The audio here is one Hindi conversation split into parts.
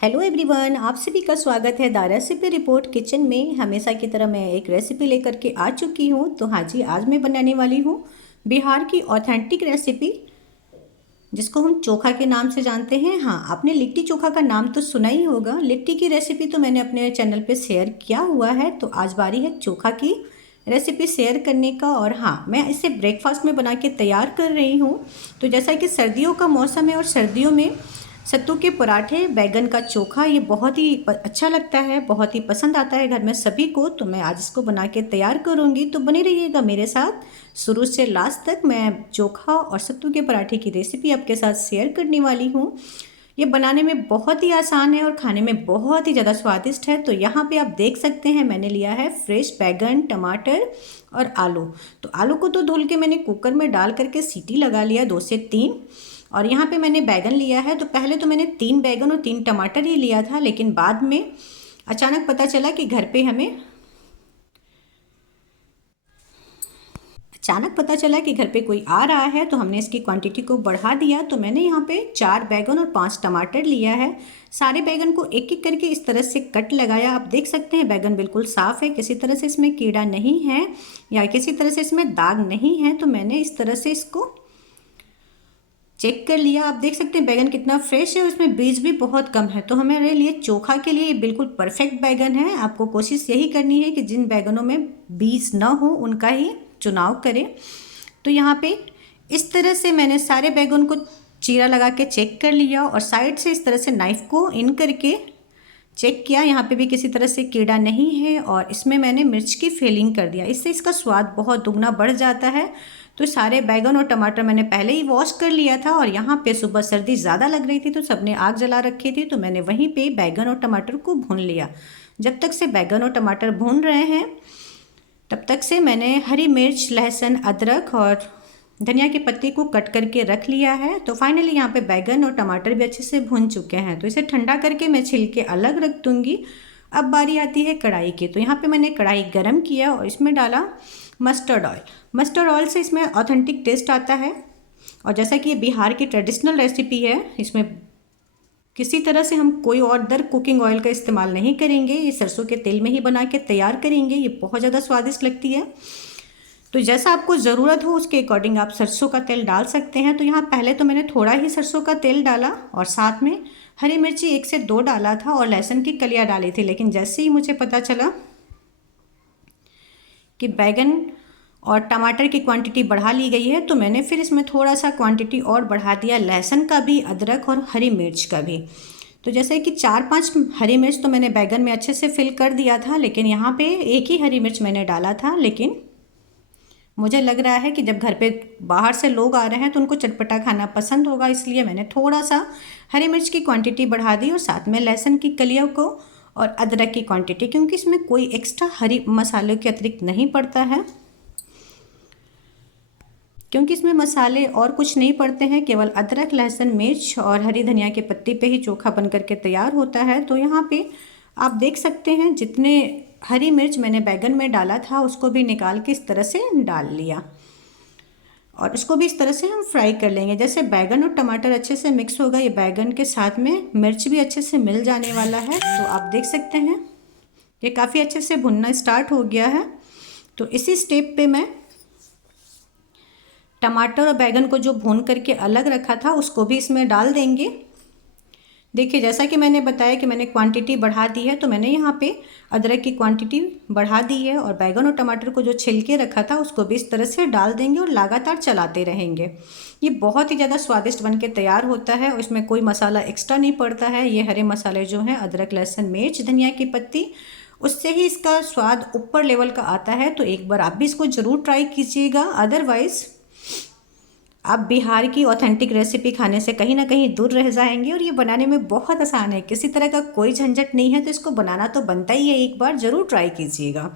हेलो एवरीवन, आप सभी का स्वागत है द रेसिपी रिपोर्ट किचन में। हमेशा की तरह मैं एक रेसिपी लेकर के आ चुकी हूँ। तो हाँ जी, आज मैं बनाने वाली हूँ बिहार की ऑथेंटिक रेसिपी, जिसको हम चोखा के नाम से जानते हैं। हाँ, आपने लिट्टी चोखा का नाम तो सुना ही होगा। लिट्टी की रेसिपी तो मैंने अपने चैनल पे शेयर किया हुआ है, तो आज बारी है चोखा की रेसिपी शेयर करने का। और हाँ, मैं इसे ब्रेकफास्ट में बना के तैयार कर रही हूँ। तो जैसा कि सर्दियों का मौसम है और सर्दियों में सत्तू के पराठे, बैगन का चोखा, ये बहुत ही अच्छा लगता है, बहुत ही पसंद आता है घर में सभी को। तो मैं आज इसको बना के तैयार करूँगी, तो बने रहिएगा मेरे साथ शुरू से लास्ट तक। मैं चोखा और सत्तू के पराठे की रेसिपी आपके साथ शेयर करने वाली हूँ। ये बनाने में बहुत ही आसान है और खाने में बहुत ही ज़्यादा स्वादिष्ट है। तो यहाँ पे आप देख सकते हैं, मैंने लिया है फ्रेश बैगन, टमाटर और आलू। तो आलू को तो धुल के मैंने कुकर में डाल करके सीटी लगा लिया 2 से 3। और यहाँ पे मैंने बैगन लिया है। तो पहले तो मैंने 3 बैगन और 3 टमाटर ही लिया था, लेकिन बाद में अचानक पता चला कि घर पे कोई आ रहा है, तो हमने इसकी क्वांटिटी को बढ़ा दिया। तो मैंने यहाँ पे 4 बैगन और 5 टमाटर लिया है। सारे बैगन को एक एक करके इस तरह से कट लगाया। आप देख सकते हैं बैगन बिल्कुल साफ़ है, किसी तरह से इसमें कीड़ा नहीं है या किसी तरह से इसमें दाग नहीं है। तो मैंने इस तरह से इसको चेक कर लिया। आप देख सकते हैं बैगन कितना फ्रेश है और इसमें बीज भी बहुत कम है। तो हमारे लिए चोखा के लिए ये बिल्कुल परफेक्ट बैगन है। आपको कोशिश यही करनी है कि जिन बैगनों में बीज ना हो उनका ही चुनाव करें। तो यहाँ पे इस तरह से मैंने सारे बैगन को चीरा लगा के चेक कर लिया और साइड से इस तरह से नाइफ़ को इन करके चेक किया। यहाँ पे भी किसी तरह से कीड़ा नहीं है और इसमें मैंने मिर्च की फिलिंग कर दिया, इससे इसका स्वाद बहुत दुगना बढ़ जाता है। तो सारे बैगन और टमाटर मैंने पहले ही वॉश कर लिया था और यहाँ पे सुबह सर्दी ज़्यादा लग रही थी तो सबने आग जला रखी थी। तो मैंने वहीं पे बैगन और टमाटर को भून लिया। जब तक से बैगन और टमाटर भून रहे हैं तब तक से मैंने हरी मिर्च, लहसुन, अदरक और धनिया की पत्ती को कट करके रख लिया है। तो फाइनली यहाँ पे बैगन और टमाटर भी अच्छे से भुन चुके हैं। तो इसे ठंडा करके मैं छिलके अलग रख दूँगी। अब बारी आती है कढ़ाई की। तो यहाँ पे मैंने कढ़ाई गरम किया और इसमें डाला मस्टर्ड ऑयल। मस्टर्ड ऑयल से इसमें ऑथेंटिक टेस्ट आता है। और जैसा कि ये बिहार की ट्रेडिशनल रेसिपी है, इसमें किसी तरह से हम कोई और अदर कुकिंग ऑयल का इस्तेमाल नहीं करेंगे। ये सरसों के तेल में ही बना के तैयार करेंगे। ये बहुत ज़्यादा स्वादिष्ट लगती है। तो जैसा आपको ज़रूरत हो उसके अकॉर्डिंग आप सरसों का तेल डाल सकते हैं। तो यहाँ पहले तो मैंने थोड़ा ही सरसों का तेल डाला और साथ में हरी मिर्ची 1 से 2 डाला था और लहसुन की कलियाँ डाली थी। लेकिन जैसे ही मुझे पता चला कि बैगन और टमाटर की क्वांटिटी बढ़ा ली गई है, तो मैंने फिर इसमें थोड़ा सा क्वांटिटी और बढ़ा दिया, लहसुन का भी, अदरक और हरी मिर्च का भी। तो जैसे कि 4-5 हरी मिर्च तो मैंने बैगन में अच्छे से फिल कर दिया था, लेकिन यहाँ पे एक ही हरी मिर्च मैंने डाला था। लेकिन मुझे लग रहा है कि जब घर पे बाहर से लोग आ रहे हैं तो उनको चटपटा खाना पसंद होगा, इसलिए मैंने थोड़ा सा हरी मिर्च की क्वांटिटी बढ़ा दी और साथ में लहसुन की कलियों को और अदरक की क्वांटिटी, क्योंकि इसमें कोई एक्स्ट्रा हरी मसालों के अतिरिक्त नहीं पड़ता है, क्योंकि इसमें मसाले और कुछ नहीं पड़ते हैं, केवल अदरक, लहसुन, मिर्च और हरी धनिया के पत्ती पे ही चोखा बन करके तैयार होता है। तो यहाँ पे आप देख सकते हैं जितने हरी मिर्च मैंने बैगन में डाला था उसको भी निकाल के इस तरह से डाल लिया और इसको भी इस तरह से हम फ्राई कर लेंगे। जैसे बैगन और टमाटर अच्छे से मिक्स होगा, ये बैगन के साथ में मिर्च भी अच्छे से मिल जाने वाला है। तो आप देख सकते हैं ये काफ़ी अच्छे से भुनना स्टार्ट हो गया है। तो इसी स्टेप पे मैं टमाटर और बैगन को जो भून करके अलग रखा था उसको भी इसमें डाल देंगे। देखिए, जैसा कि मैंने बताया कि मैंने क्वांटिटी बढ़ा दी है, तो मैंने यहाँ पे अदरक की क्वांटिटी बढ़ा दी है और बैगन और टमाटर को जो छिलके रखा था उसको भी इस तरह से डाल देंगे और लगातार चलाते रहेंगे। ये बहुत ही ज़्यादा स्वादिष्ट बन के तैयार होता है और इसमें कोई मसाला एक्स्ट्रा नहीं पड़ता है। ये हरे मसाले जो हैं, अदरक, लहसुन, मिर्च, धनिया की पत्ती, उससे ही इसका स्वाद ऊपर लेवल का आता है। तो एक बार आप भी इसको ज़रूर ट्राई कीजिएगा। अदरवाइज़ आप बिहार की ऑथेंटिक रेसिपी खाने से कहीं ना कहीं दूर रह जाएंगे। और ये बनाने में बहुत आसान है, किसी तरह का कोई झंझट नहीं है, तो इसको बनाना तो बनता ही है। एक बार ज़रूर ट्राई कीजिएगा।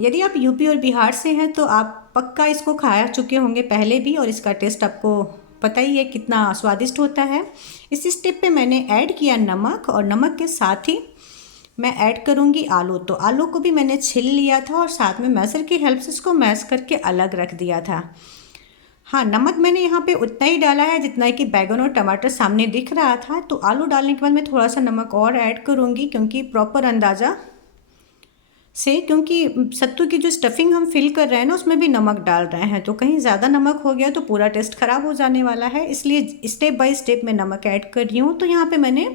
यदि आप यूपी और बिहार से हैं तो आप पक्का इसको खा चुके होंगे पहले भी और इसका टेस्ट आपको पता ही है कितना स्वादिष्ट होता है। इस स्टेप पे मैंने ऐड किया नमक और नमक के साथ ही मैं ऐड करूँगी आलू। तो आलू को भी मैंने छिल लिया था और साथ में मैशर की हेल्प से इसको मैश करके अलग रख दिया था। हाँ, नमक मैंने यहाँ पे उतना ही डाला है जितना कि बैगन और टमाटर सामने दिख रहा था। तो आलू डालने के बाद मैं थोड़ा सा नमक और ऐड करूँगी, क्योंकि प्रॉपर अंदाज़ा से, क्योंकि सत्तू की जो स्टफिंग हम फिल कर रहे हैं ना उसमें भी नमक डाल रहे हैं, तो कहीं ज़्यादा नमक हो गया तो पूरा टेस्ट ख़राब हो जाने वाला है। इसलिए स्टेप बाय स्टेप मैं नमक ऐड कर रही हूँ। तो यहाँ पे मैंने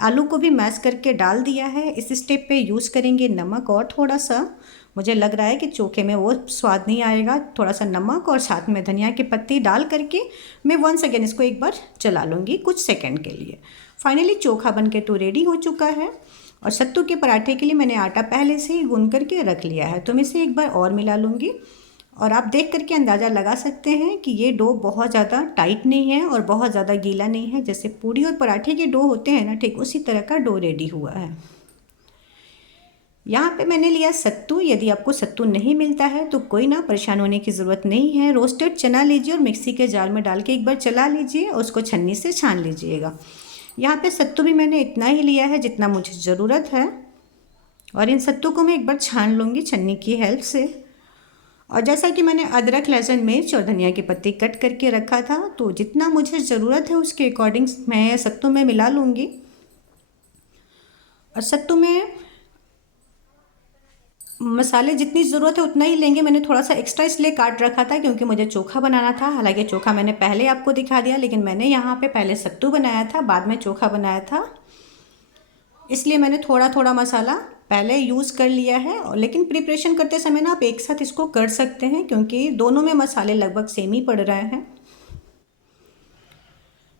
आलू को भी मैश करके डाल दिया है। इस स्टेप पे यूज़ करेंगे नमक और थोड़ा सा, मुझे लग रहा है कि चोखे में वो स्वाद नहीं आएगा, थोड़ा सा नमक और साथ में धनिया की पत्ती डाल करके मैं वंस अगेन इसको एक बार चला लूँगी कुछ सेकंड के लिए। फाइनली चोखा बन के तो रेडी हो चुका है। और सत्तू के पराठे के लिए मैंने आटा पहले से ही गूंद करके रख लिया है, तो मैं इसे एक बार और मिला लूँगी। और आप देख करके अंदाज़ा लगा सकते हैं कि ये डो बहुत ज़्यादा टाइट नहीं है और बहुत ज़्यादा गीला नहीं है। जैसे पूड़ी और पराठे के डो होते हैं ना, ठीक उसी तरह का डो रेडी हुआ है। यहाँ पे मैंने लिया सत्तू। यदि आपको सत्तू नहीं मिलता है तो कोई ना परेशान होने की ज़रूरत नहीं है। रोस्टेड चना लीजिए और मिक्सी के जार में डाल के एक बार चला लीजिए और उसको छन्नी से छान लीजिएगा। यहाँ पे सत्तू भी मैंने इतना ही लिया है जितना मुझे ज़रूरत है, और इन सत्तू को मैं एक बार छान लूँगी छन्नी की हेल्प से। और जैसा कि मैंने अदरक, लहसुन, मिर्च और धनिया की पत्ती कट करके रखा था, तो जितना मुझे ज़रूरत है उसके अकॉर्डिंग मैं सत्तू में मिला लूँगी। और सत्तू में मसाले जितनी ज़रूरत है उतना ही लेंगे। मैंने थोड़ा सा एक्स्ट्रा इसलिए काट रखा था क्योंकि मुझे चोखा बनाना था। हालांकि चोखा मैंने पहले आपको दिखा दिया, लेकिन मैंने यहाँ पे पहले सत्तू बनाया था, बाद में चोखा बनाया था, इसलिए मैंने थोड़ा थोड़ा मसाला पहले यूज़ कर लिया है। और लेकिन प्रिपरेशन करते समय ना आप एक साथ इसको कर सकते हैं, क्योंकि दोनों में मसाले लगभग सेम ही पड़ रहे हैं।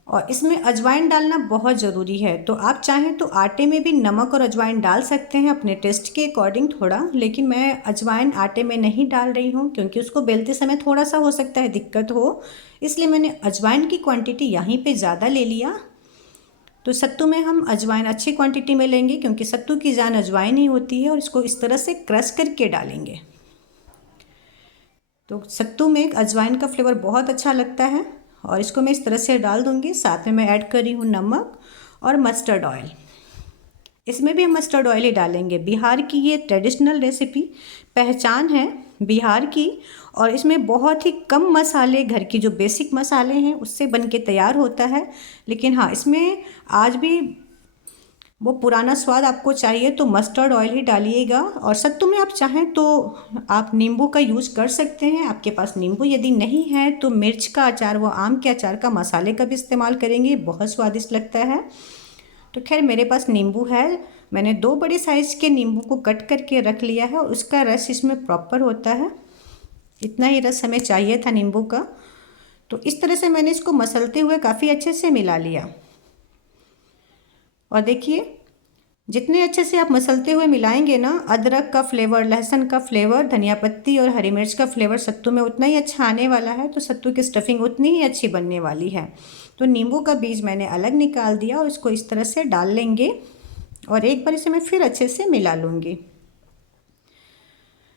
और इसमें अजवाइन डालना बहुत ज़रूरी है, तो आप चाहें तो आटे में भी नमक और अजवाइन डाल सकते हैं अपने टेस्ट के अकॉर्डिंग थोड़ा, लेकिन मैं अजवाइन आटे में नहीं डाल रही हूँ क्योंकि उसको बेलते समय थोड़ा सा हो सकता है दिक्कत हो, इसलिए मैंने अजवाइन की क्वांटिटी यहीं पे ज़्यादा ले लिया। तो सत्तू में हम अजवाइन अच्छी क्वांटिटी में लेंगे क्योंकि सत्तू की जान अजवाइन ही होती है, और इसको इस तरह से क्रश करके डालेंगे। तो सत्तू में अजवाइन का फ्लेवर बहुत अच्छा लगता है, और इसको मैं इस तरह से डाल दूँगी। साथ में मैं ऐड कर रही हूँ नमक और मस्टर्ड ऑयल। इसमें भी हम मस्टर्ड ऑयल ही डालेंगे। बिहार की ये ट्रेडिशनल रेसिपी पहचान है बिहार की, और इसमें बहुत ही कम मसाले, घर की जो बेसिक मसाले हैं उससे बन के तैयार होता है। लेकिन हाँ, इसमें आज भी वो पुराना स्वाद आपको चाहिए तो मस्टर्ड ऑयल ही डालिएगा। और सत्तू में आप चाहें तो आप नींबू का यूज़ कर सकते हैं। आपके पास नींबू यदि नहीं है तो मिर्च का अचार, वो आम के अचार का मसाले का भी इस्तेमाल करेंगे, बहुत स्वादिष्ट लगता है। तो खैर मेरे पास नींबू है, मैंने 2 बड़े साइज़ के नींबू को कट करके रख लिया है और उसका रस इसमें प्रॉपर होता है। इतना ही रस हमें चाहिए था नींबू का। तो इस तरह से मैंने इसको मसलते हुए काफ़ी अच्छे से मिला लिया। और देखिए, जितने अच्छे से आप मसलते हुए मिलाएंगे ना, अदरक का फ्लेवर, लहसुन का फ्लेवर, धनिया पत्ती और हरी मिर्च का फ्लेवर सत्तू में उतना ही अच्छा आने वाला है, तो सत्तू की स्टफिंग उतनी ही अच्छी बनने वाली है। तो नींबू का बीज मैंने अलग निकाल दिया और इसको इस तरह से डाल लेंगे, और एक बार इसे मैं फिर अच्छे से मिला लूँगी।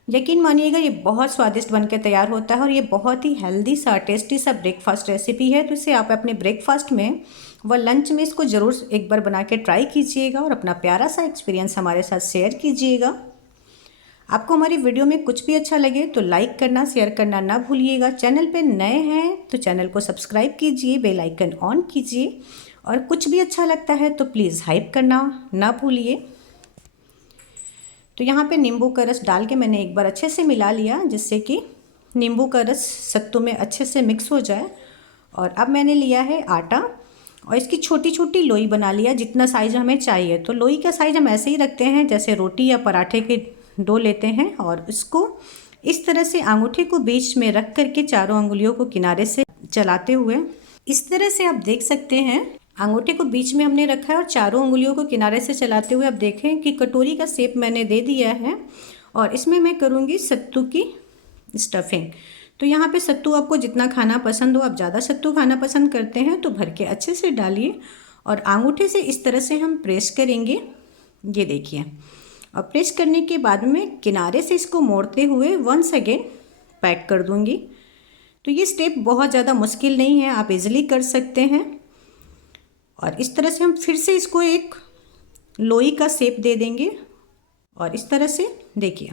यकीन मानिएगा ये बहुत स्वादिष्ट बनकर तैयार होता है, और ये बहुत ही हेल्दी सा, टेस्टी सा ब्रेकफास्ट रेसिपी है। तो इसे आप अपने ब्रेकफास्ट में व लंच में इसको ज़रूर एक बार बना के ट्राई कीजिएगा और अपना प्यारा सा एक्सपीरियंस हमारे साथ शेयर कीजिएगा। आपको हमारी वीडियो में कुछ भी अच्छा लगे तो लाइक करना, शेयर करना ना भूलिएगा। चैनल पे नए हैं तो चैनल को सब्सक्राइब कीजिए, बेल आइकन ऑन कीजिए, और कुछ भी अच्छा लगता है तो प्लीज़ हाइप करना ना भूलिए। तो यहाँ पे नींबू का रस डाल के मैंने एक बार अच्छे से मिला लिया, जिससे कि नींबू का रस सत्तू में अच्छे से मिक्स हो जाए। और अब मैंने लिया है आटा और इसकी छोटी छोटी लोई बना लिया, जितना साइज़ हमें चाहिए। तो लोई का साइज़ हम ऐसे ही रखते हैं जैसे रोटी या पराठे के डो लेते हैं, और इसको इस तरह से अंगूठे को बीच में रख करके चारों अंगुलियों को किनारे से चलाते हुए, इस तरह से आप देख सकते हैं अंगूठे को बीच में हमने रखा है और चारों उंगलियों को किनारे से चलाते हुए आप देखें कि कटोरी का शेप मैंने दे दिया है। और इसमें मैं करूँगी सत्तू की स्टफिंग। तो यहाँ पे सत्तू आपको जितना खाना पसंद हो, आप ज़्यादा सत्तू खाना पसंद करते हैं तो भर के अच्छे से डालिए, और अंगूठे से इस तरह से हम प्रेस करेंगे, ये देखिए। और प्रेस करने के बाद में किनारे से इसको मोड़ते हुए वंस अगेन पैक कर दूँगी। तो ये स्टेप बहुत ज़्यादा मुश्किल नहीं है, आप इजीली कर सकते हैं। और इस तरह से हम फिर से इसको एक लोई का शेप दे देंगे, और इस तरह से देखिए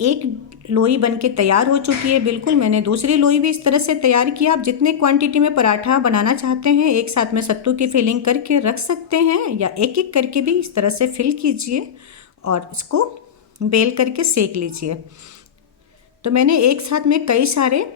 एक लोई बनके तैयार हो चुकी है बिल्कुल। मैंने दूसरी लोई भी इस तरह से तैयार किया। आप जितने क्वांटिटी में पराठा बनाना चाहते हैं एक साथ में सत्तू की फिलिंग करके रख सकते हैं, या एक एक करके भी इस तरह से फिल कीजिए और इसको बेल करके सेक लीजिए। तो मैंने एक साथ में कई सारे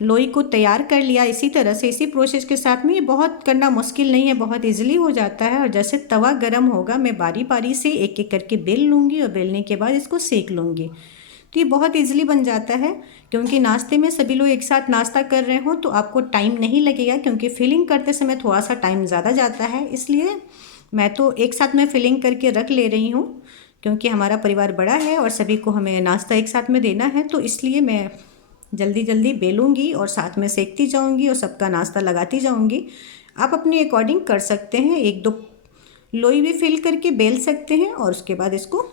लोई को तैयार कर लिया इसी तरह से, इसी प्रोसेस के साथ में। ये बहुत करना मुश्किल नहीं है, बहुत इजीली हो जाता है। और जैसे तवा गरम होगा मैं बारी बारी से एक एक करके बेल लूँगी और बेलने के बाद इसको सेक लूँगी। तो ये बहुत इजीली बन जाता है, क्योंकि नाश्ते में सभी लोग एक साथ नाश्ता कर रहे हो तो आपको टाइम नहीं लगेगा, क्योंकि फिलिंग करते समय थोड़ा सा टाइम ज़्यादा जाता है। इसलिए मैं तो एक साथ में फिलिंग करके रख ले रही हूँ, क्योंकि हमारा परिवार बड़ा है और सभी को हमें नाश्ता एक साथ में देना है। तो इसलिए मैं जल्दी जल्दी बेलूँगी और साथ में सेकती जाऊँगी और सबका नाश्ता लगाती जाऊँगी। आप अपने अकॉर्डिंग कर सकते हैं, एक दो लोई भी फिल करके बेल सकते हैं और उसके बाद इसको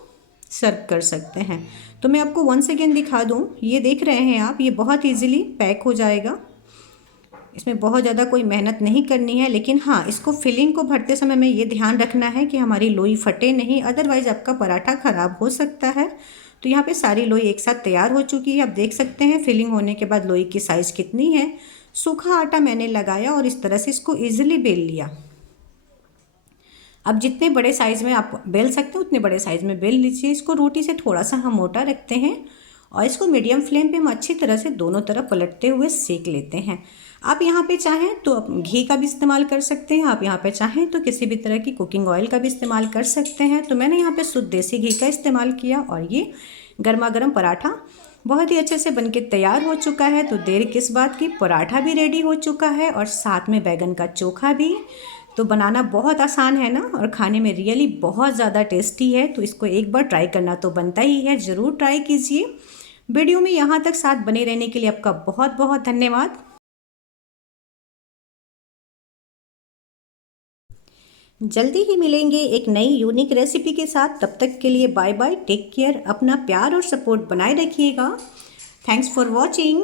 सर्व कर सकते हैं। तो मैं आपको वंस अगेन दिखा दूँ, ये देख रहे हैं आप, ये बहुत ईजिली पैक हो जाएगा। इसमें बहुत ज़्यादा कोई मेहनत नहीं करनी है, लेकिन हाँ इसको फिलिंग को भरते समय में ये ध्यान रखना है कि हमारी लोई फटे नहीं, अदरवाइज़ आपका पराठा ख़राब हो सकता है। तो यहाँ पे सारी लोई एक साथ तैयार हो चुकी है। आप देख सकते हैं फिलिंग होने के बाद लोई की साइज़ कितनी है। सूखा आटा मैंने लगाया और इस तरह से इसको ईजिली बेल लिया। अब जितने बड़े साइज़ में आप बेल सकते हैं उतने बड़े साइज़ में बेल लीजिए। इसको रोटी से थोड़ा सा हम मोटा रखते हैं और इसको मीडियम फ्लेम पे हम अच्छी तरह से दोनों तरफ पलटते हुए सेक लेते हैं। आप यहाँ पे चाहें तो घी का भी इस्तेमाल कर सकते हैं, आप यहाँ पे चाहें तो किसी भी तरह की कुकिंग ऑयल का भी इस्तेमाल कर सकते हैं। तो मैंने यहाँ पे शुद्ध देसी घी का इस्तेमाल किया और ये गर्मा गर्म पराठा बहुत ही अच्छे से बनके तैयार हो चुका है। तो देर किस बात की, पराठा भी रेडी हो चुका है और साथ में बैगन का चोखा भी। तो बनाना बहुत आसान है ना, और खाने में रियली बहुत ज़्यादा टेस्टी है। तो इसको एक बार ट्राई करना तो बनता ही है, ज़रूर ट्राई कीजिए। वीडियो में यहाँ तक साथ बने रहने के लिए आपका बहुत बहुत धन्यवाद। जल्दी ही मिलेंगे एक नई यूनिक रेसिपी के साथ, तब तक के लिए बाय बाय, टेक केयर, अपना प्यार और सपोर्ट बनाए रखिएगा। Thanks for watching.